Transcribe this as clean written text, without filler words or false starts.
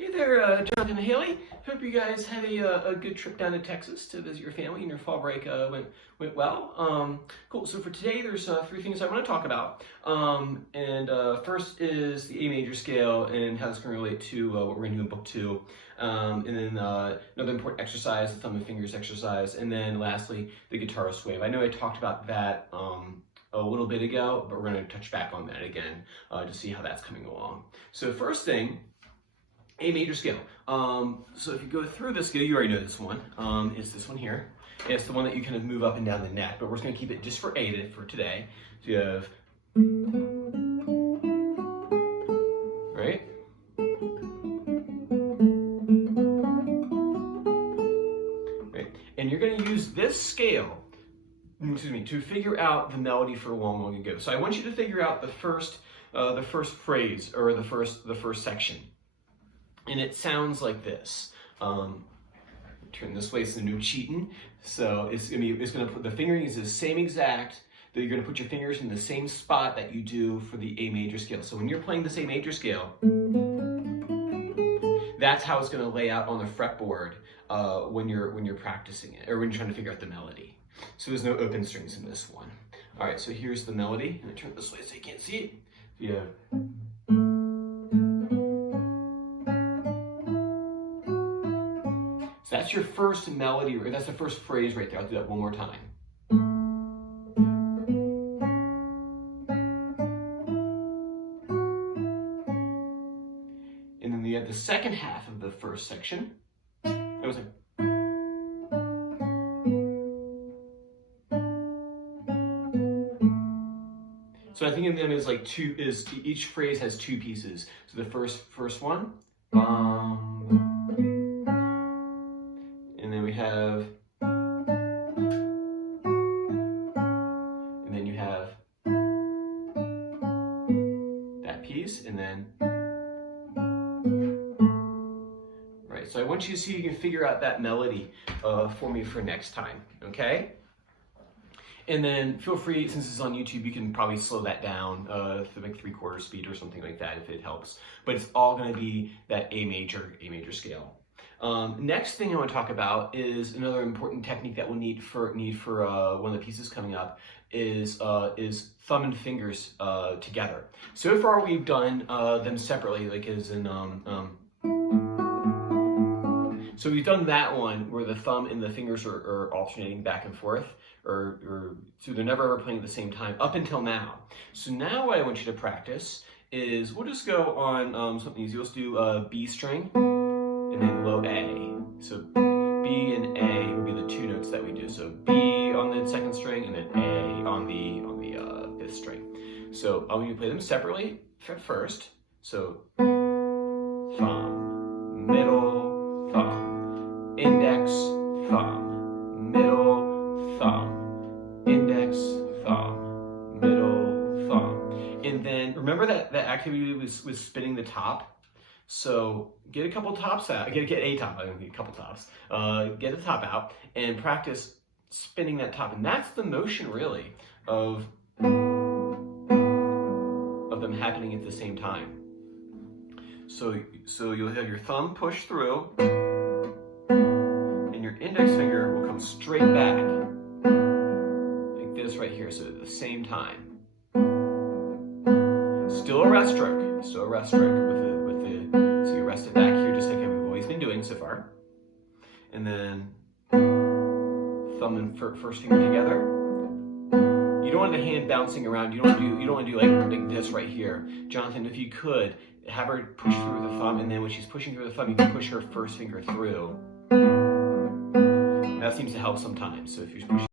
Hey there, Jonathan and Haley. Hope you guys had a good trip down to Texas to visit your family and your fall break went well. Cool. So for today, there's three things I want to talk about. First is the A major scale and how it's going to relate to what we're going to do in book 2. And then another important exercise, the thumb and fingers exercise. And then lastly, the guitar sway. I know I talked about that a little bit ago, but we're going to touch back on that again to see how that's coming along. So first thing, A major scale. So if you go through this scale, you already know this one. It's this one here. It's the one that you kind of move up and down the neck, but we're just going to keep it just for A for today. So you have, right? Right. And you're going to use this scale, to figure out the melody for Long, Long Ago. So I want you to figure out the first phrase or the first section. And it sounds like this. Turn this way, it's the new cheatin'. So it's gonna put the fingering is the same exact, that you're gonna put your fingers in the same spot that you do for the A major scale. So when you're playing this A major scale, that's how it's gonna lay out on the fretboard when you're practicing it, or when you're trying to figure out the melody. So there's no open strings in this one. All right, so here's the melody. And I turn it this way so you can't see it. Yeah. So that's your first melody, or that's the first phrase right there. I'll do that one more time. And then you have the second half of the first section. That was like. So I think in them is like each phrase has two pieces. So the first one, and then we have, and then you have that piece, and then, right, so I want you to see if you can figure out that melody for me for next time, okay? And then feel free, since it's on YouTube, you can probably slow that down to like 3/4 speed or something like that if it helps. But it's all gonna be that A major scale. Next thing I want to talk about is another important technique that we'll need for one of the pieces coming up is thumb and fingers together. So far we've done them separately, like as in so we've done that one where the thumb and the fingers are alternating back and forth, so they're never ever playing at the same time up until now. So now what I want you to practice is we'll just go on something easy. Let's do B string and then low A. So B and A would be the two notes that we do. So B on the second string and then A on the fifth string. So I want you to play them separately first. So thumb, middle, thumb, index, thumb, middle, thumb, index, thumb, middle, thumb. And then remember that activity was spinning the top. So get a couple tops out, get a top, I don't need a couple tops. Get the top out and practice spinning that top. And that's the motion really of them happening at the same time. So you'll have your thumb push through and your index finger will come straight back like this right here. So at the same time. Still a rest stroke with the so you rest it back here just like we've always been doing so far. And then thumb and first finger together. You don't want the hand bouncing around. You don't want to do like this right here. Jonathan, if you could, have her push through the thumb, and then when she's pushing through the thumb, you can push her first finger through. That seems to help sometimes. So if you're pushing